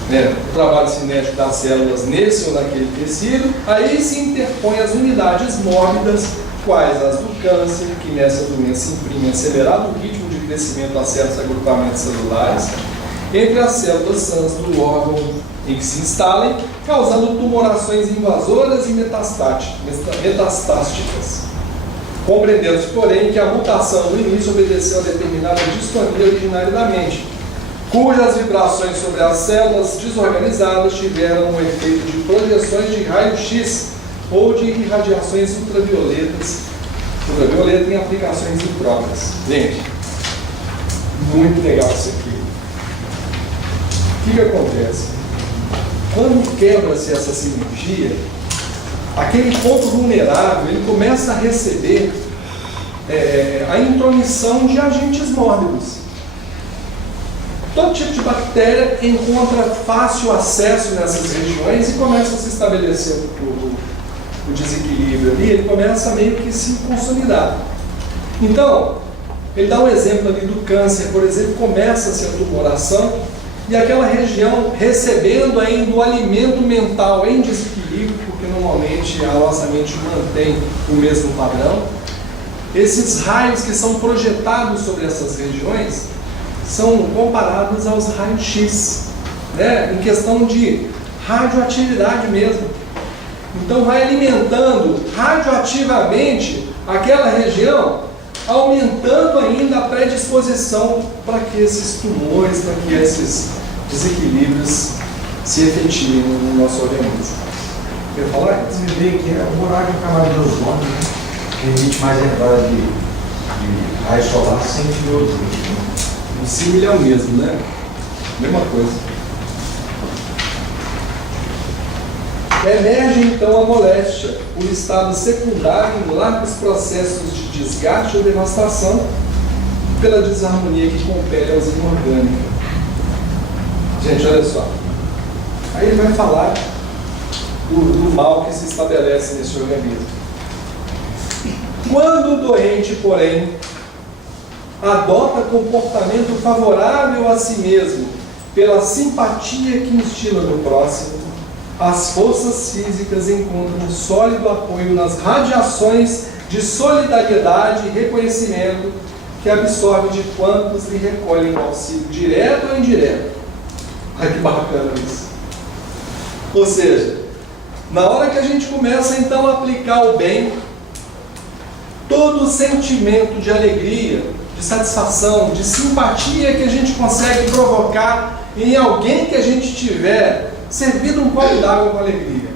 o trabalho cinético das células nesse ou naquele tecido, aí se interpõem as unidades mórbidas, quais as do câncer, que nessa doença imprime acelerado ritmo de crescimento a certos agrupamentos celulares, entre as células sãs do órgão em que se instalem, causando tumorações invasoras e metastásticas. Compreendemos, porém, que a mutação no início obedeceu a determinada distonia originária da mente, cujas vibrações sobre as células desorganizadas tiveram um efeito de projeções de raio-x ou de irradiações ultravioleta em aplicações impróprias. Gente, Muito legal isso aqui. O que acontece? Quando quebra-se essa sinergia, aquele ponto vulnerável, ele começa a receber a intromissão de agentes mórbidos. Todo tipo de bactéria encontra fácil acesso nessas regiões e começa a se estabelecer o desequilíbrio ali, ele começa a meio que se consolidar. Então, ele dá um exemplo ali do câncer, por exemplo, começa-se a tumoração e aquela região recebendo ainda o alimento mental em desequilíbrio, porque normalmente a nossa mente mantém o mesmo padrão. Esses raios que são projetados sobre essas regiões são comparados aos raios-x, né? Em questão de radioatividade mesmo. Então vai alimentando radioativamente aquela região, aumentando ainda a predisposição para que esses tumores, para que esses desequilíbrios se efetivem no nosso organismo. Quer falar? Você vê que é o buraco na camada de ozônio, né? Permite mais a entrada de raio solar sem fluorescente. O símile é o mesmo, né? Mesma coisa. Emerge então a moléstia, o estado secundário em largos processos de desgaste ou devastação pela desarmonia que compele a usina orgânica. Gente, olha só. Aí ele vai falar do mal que se estabelece nesse organismo. Quando o doente, porém, adota comportamento favorável a si mesmo pela simpatia que instila no próximo, as forças físicas encontram sólido apoio nas radiações de solidariedade e reconhecimento que absorve de quantos lhe recolhem o auxílio direto ou indireto. Ai, que bacana isso. Ou seja, na hora que a gente começa então a aplicar o bem, todo o sentimento de alegria, de satisfação, de simpatia que a gente consegue provocar em alguém que a gente tiver servido um copo d'água com alegria.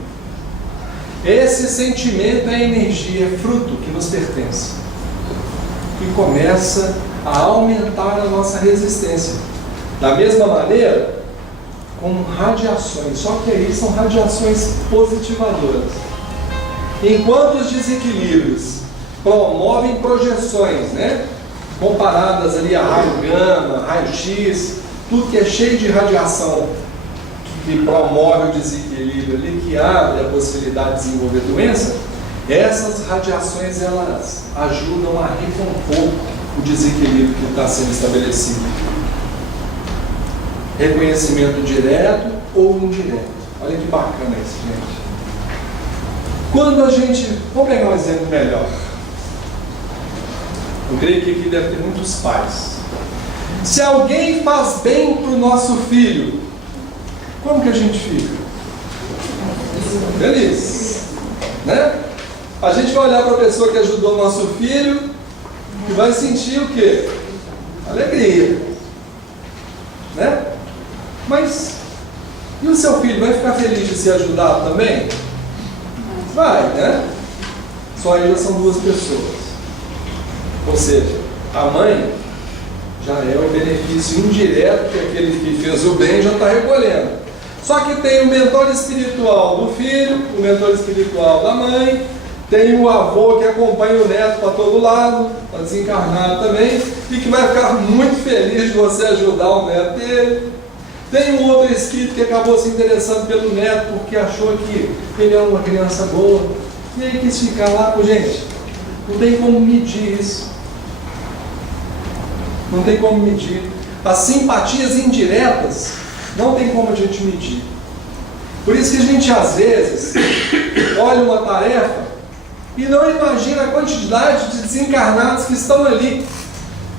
Esse sentimento é energia, é fruto que nos pertence. E começa a aumentar a nossa resistência. Da mesma maneira, com radiações, só que aí são radiações positivadoras. Enquanto os desequilíbrios promovem projeções, né? Comparadas ali a raio gama, raio X, tudo que é cheio de radiação que promove o desequilíbrio ali, que abre a possibilidade de desenvolver doença, essas radiações elas ajudam a recompor o desequilíbrio que está sendo estabelecido. Reconhecimento direto ou indireto. Olha que bacana isso, gente. Quando a gente... Vamos pegar um exemplo melhor. Eu creio que aqui deve ter muitos pais. Se alguém faz bem para o nosso filho, como que a gente fica? Feliz, né? A gente vai olhar para a pessoa que ajudou o nosso filho e vai sentir o quê? Alegria, né? Mas e o seu filho vai ficar feliz de ser ajudado também? Vai, né? Só aí já são duas pessoas. Ou seja, a mãe já é o benefício indireto que aquele que fez o bem já está recolhendo. Só que tem o mentor espiritual do filho, o mentor espiritual da mãe, tem o avô que acompanha o neto para todo lado, está desencarnado também, e que vai ficar muito feliz de você ajudar o neto dele. Tem um outro espírito que acabou se interessando pelo neto porque achou que ele é uma criança boa, e aí quis ficar lá. Gente, não tem como medir isso. Não tem como medir. As simpatias indiretas não tem como a gente medir. Por isso que a gente às vezes olha uma tarefa e não imagina a quantidade de desencarnados que estão ali,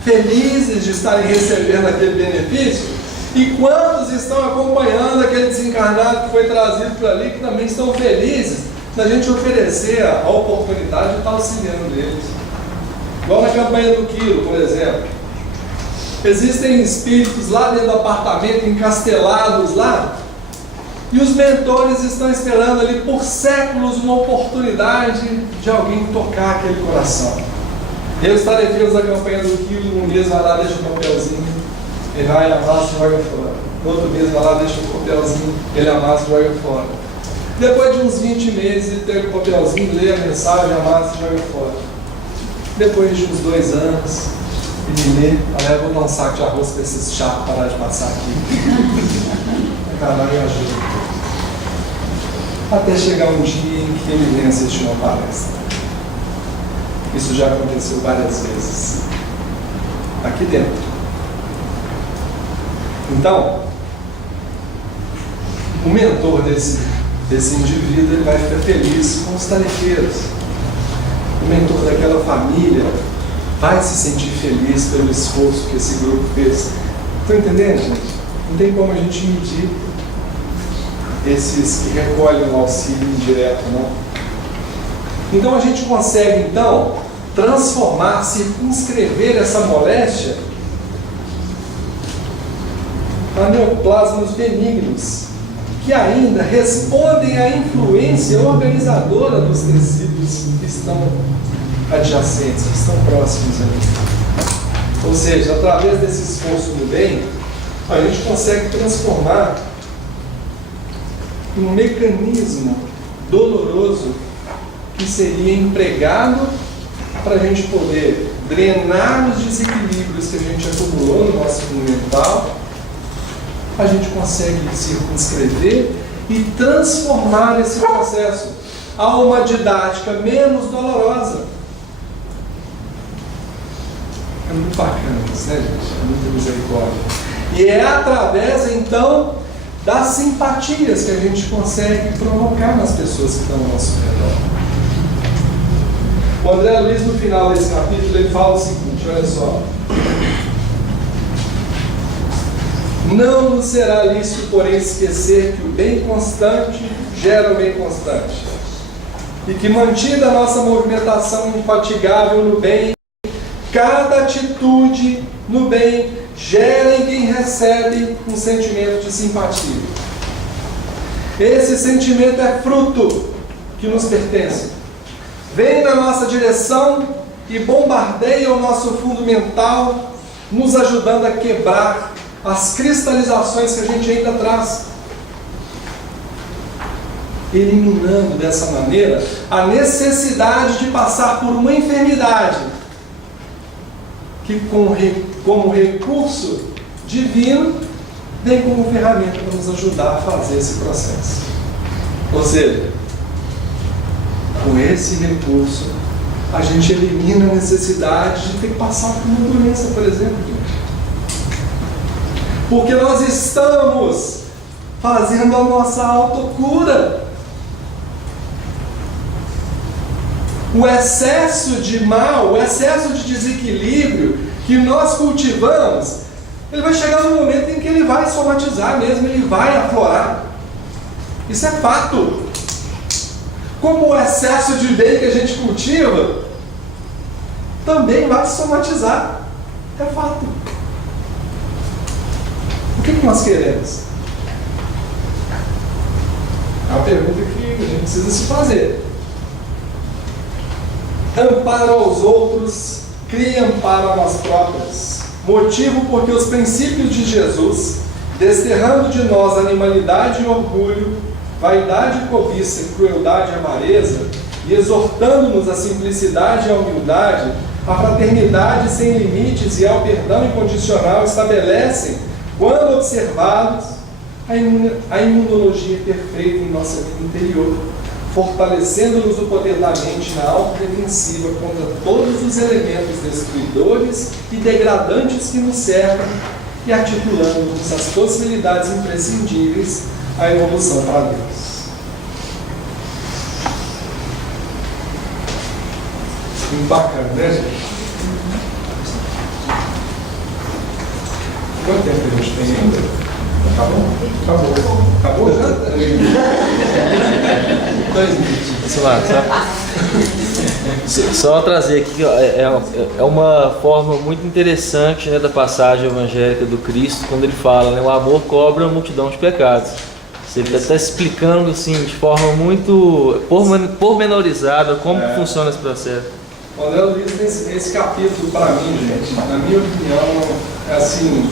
felizes de estarem recebendo aquele benefício, e quantos estão acompanhando aquele desencarnado que foi trazido para ali, que também estão felizes da gente oferecer a oportunidade de estar auxiliando eles. Igual na campanha do quilo, por exemplo. Existem espíritos lá dentro do apartamento, encastelados lá, e os mentores estão esperando ali por séculos uma oportunidade de alguém tocar aquele coração. Eu estarei da campanha do quilo, um mês vai lá, deixa um papelzinho. Ele vai, amassa e joga fora. No outro mês vai lá, deixa o papelzinho, ele amassa e joga fora. Depois de uns 20 meses, ele pega o papelzinho, lê a mensagem, amassa e joga fora. Depois de uns 2 anos, ele lê, aí vou dar um saco de arroz para esses chatos parar de passar aqui. Caralho, ajuda. Até chegar um dia em que ele vem assistir uma palestra. Isso já aconteceu várias vezes. Aqui dentro. Então, o mentor desse indivíduo, ele vai ficar feliz com os tarefeiros. O mentor daquela família vai se sentir feliz pelo esforço que esse grupo fez. Estão entendendo, gente? Não tem como a gente medir esses que recolhem o auxílio indireto, não. Então a gente consegue, então, transformar, circunscrever essa moléstia a neoplasmas benignos, que ainda respondem à influência organizadora dos tecidos que estão adjacentes, que estão próximos ali. Ou seja, através desse esforço do bem, a gente consegue transformar um mecanismo doloroso que seria empregado para a gente poder drenar os desequilíbrios que a gente acumulou no nosso mundo mental. A gente consegue circunscrever e transformar esse processo a uma didática menos dolorosa. É muito bacana isso, né, gente? É muita misericórdia. E é através, então, das simpatias que a gente consegue provocar nas pessoas que estão ao nosso redor. O André Luiz, no final desse capítulo, ele fala o seguinte, olha só. Não nos será lícito, porém, esquecer que o bem constante gera o bem constante. E que, mantida a nossa movimentação infatigável no bem, cada atitude no bem gera em quem recebe um sentimento de simpatia. Esse sentimento é fruto que nos pertence. Vem na nossa direção e bombardeia o nosso fundo mental, nos ajudando a quebrar as cristalizações que a gente ainda traz, eliminando dessa maneira a necessidade de passar por uma enfermidade que, como recurso divino, vem como ferramenta para nos ajudar a fazer esse processo. Ou seja, com esse recurso, a gente elimina a necessidade de ter que passar por uma doença, por exemplo. Porque nós estamos fazendo a nossa autocura. O excesso de mal, o excesso de desequilíbrio que nós cultivamos, ele vai chegar no momento em que ele vai somatizar mesmo, ele vai aflorar. Isso é fato. Como o excesso de bem que a gente cultiva, também vai somatizar. É fato. O que nós queremos? É uma pergunta que a gente precisa se fazer. Amparo aos outros, cria amparo a nós próprios. Motivo porque os princípios de Jesus, desterrando de nós animalidade e orgulho, vaidade e cobiça, crueldade e avareza, e exortando-nos à simplicidade e à humildade, à fraternidade sem limites e ao perdão incondicional, estabelecem, quando observados, a imunologia perfeita em nossa vida interior, fortalecendo-nos o poder da mente na autodefensiva contra todos os elementos destruidores e degradantes que nos cercam e articulando-nos as possibilidades imprescindíveis à evolução para Deus. Muito bacana, né, gente? Quanto tempo a gente tem ainda? Acabou? Acabou já? 2 minutos. Só trazer aqui, ó, é uma forma muito interessante, né, da passagem evangélica do Cristo, quando ele fala, né, o amor cobra a multidão de pecados. Ele está explicando assim, de forma muito pormenorizada como funciona esse processo. O André Luiz, esse capítulo, para mim, gente, na minha opinião, é assim,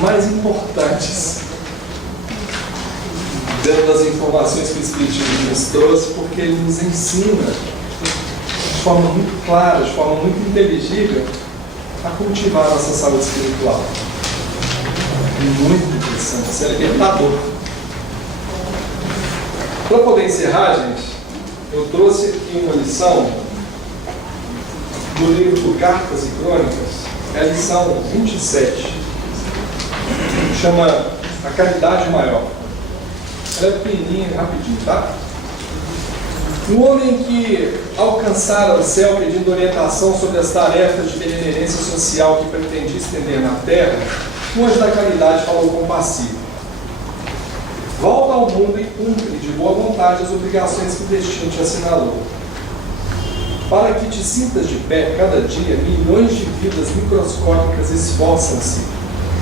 mais importantes dentro das informações que o Espiritismo nos trouxe, porque ele nos ensina de forma muito clara, de forma muito inteligível, a cultivar a nossa saúde espiritual. Muito interessante, isso é libertador. Para poder encerrar, gente, eu trouxe aqui uma lição do livro Cartas e Crônicas, é a lição 27, chama A Caridade Maior. Ela é pequenininha, rapidinho, tá? Um homem que alcançara o céu pedindo orientação sobre as tarefas de benemerência social que pretendia estender na terra, o anjo da caridade falou compassivo: volta ao mundo e cumpre de boa vontade as obrigações que o destino te assinalou. Para que te sintas de pé cada dia, milhões de vidas microscópicas esforçam-se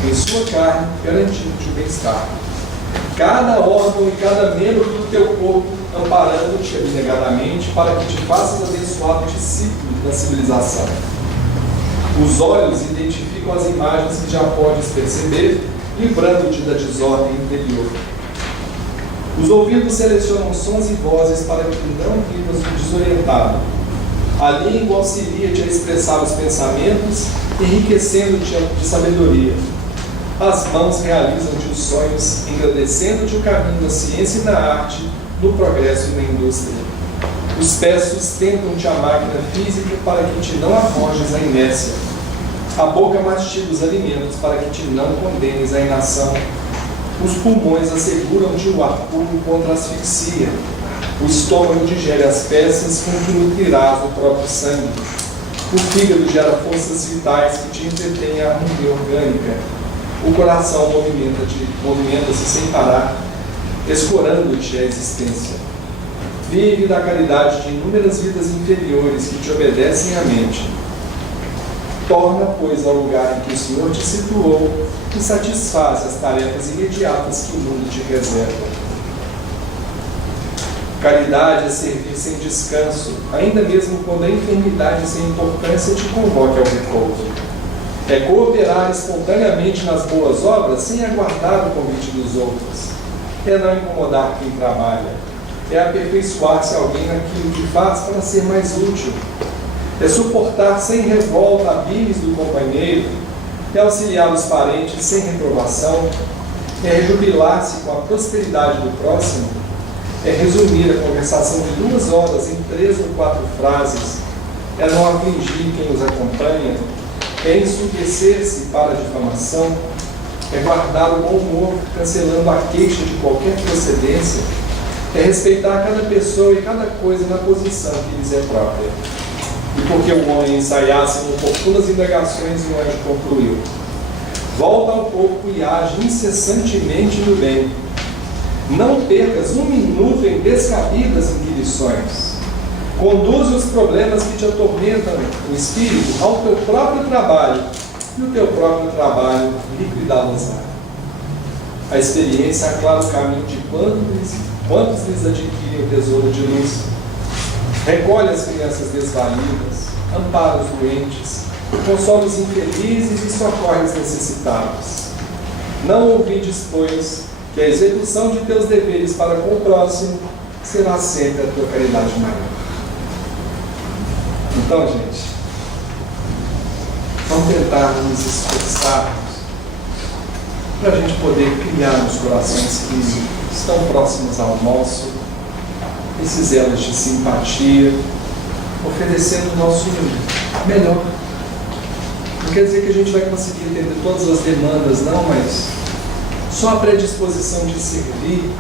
em sua carne, garantindo-te o bem-estar. Cada órgão e cada membro do teu corpo amparando-te abnegadamente para que te faças abençoado discípulo da civilização. Os olhos identificam as imagens que já podes perceber, livrando-te da desordem interior. Os ouvidos selecionam sons e vozes para que não vivas desorientado. A língua auxilia-te a expressar os pensamentos, enriquecendo-te de sabedoria. As mãos realizam-te os sonhos, engrandecendo-te o caminho da ciência e da arte, no progresso e na indústria. Os pés sustentam-te a máquina física para que te não arrojes à inércia. A boca mastiga os alimentos para que te não condenes à inação. Os pulmões asseguram-te o ar puro contra a asfixia. O estômago digere as peças com que nutrirás o próprio sangue. O fígado gera forças vitais que te entretêm a harmonia orgânica. O coração movimenta-se sem parar, escorando-te a existência. Vive da caridade de inúmeras vidas inferiores que te obedecem à mente. Torna, pois, ao lugar em que o Senhor te situou e satisfaz as tarefas imediatas que o mundo te reserva. Caridade é servir sem descanso, ainda mesmo quando a enfermidade sem importância te convoque ao repouso. É cooperar espontaneamente nas boas obras sem aguardar o convite dos outros. É não incomodar quem trabalha. É aperfeiçoar-se alguém naquilo que faz para ser mais útil. É suportar sem revolta a bires do companheiro. É auxiliar os parentes sem reprovação. É rejubilar-se com a prosperidade do próximo. É resumir a conversação de 2 horas em 3 ou 4 frases. É não afligir quem os acompanha. É ensurdecer-se para a difamação. É guardar o bom humor, cancelando a queixa de qualquer procedência. É respeitar cada pessoa e cada coisa na posição que lhes é própria. E porque o homem ensaiasse em oportunas indagações, o anjo concluiu: volta ao corpo e age incessantemente no bem. Não percas 1 minuto em descabidas inquirições. Conduze os problemas que te atormentam o espírito ao teu próprio trabalho, e o teu próprio trabalho liquidá-los-á. A experiência aclara o caminho de quantos lhes adquirem o tesouro de luz. Recolhe as crianças desvalidas, ampara os doentes, consola os infelizes e socorre os necessitados. Não ouvides, pois, que a execução de teus deveres para com o próximo será sempre a tua caridade maior. Então, gente, vamos tentar nos esforçarmos para a gente poder criar nos corações que estão próximos ao nosso esses elos de simpatia, oferecendo o nosso melhor. Não quer dizer que a gente vai conseguir entender todas as demandas, não, mas só a predisposição de servir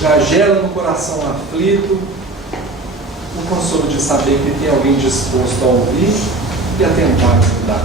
já gera no coração aflito o consolo de saber que tem alguém disposto a ouvir e a tentar ajudar.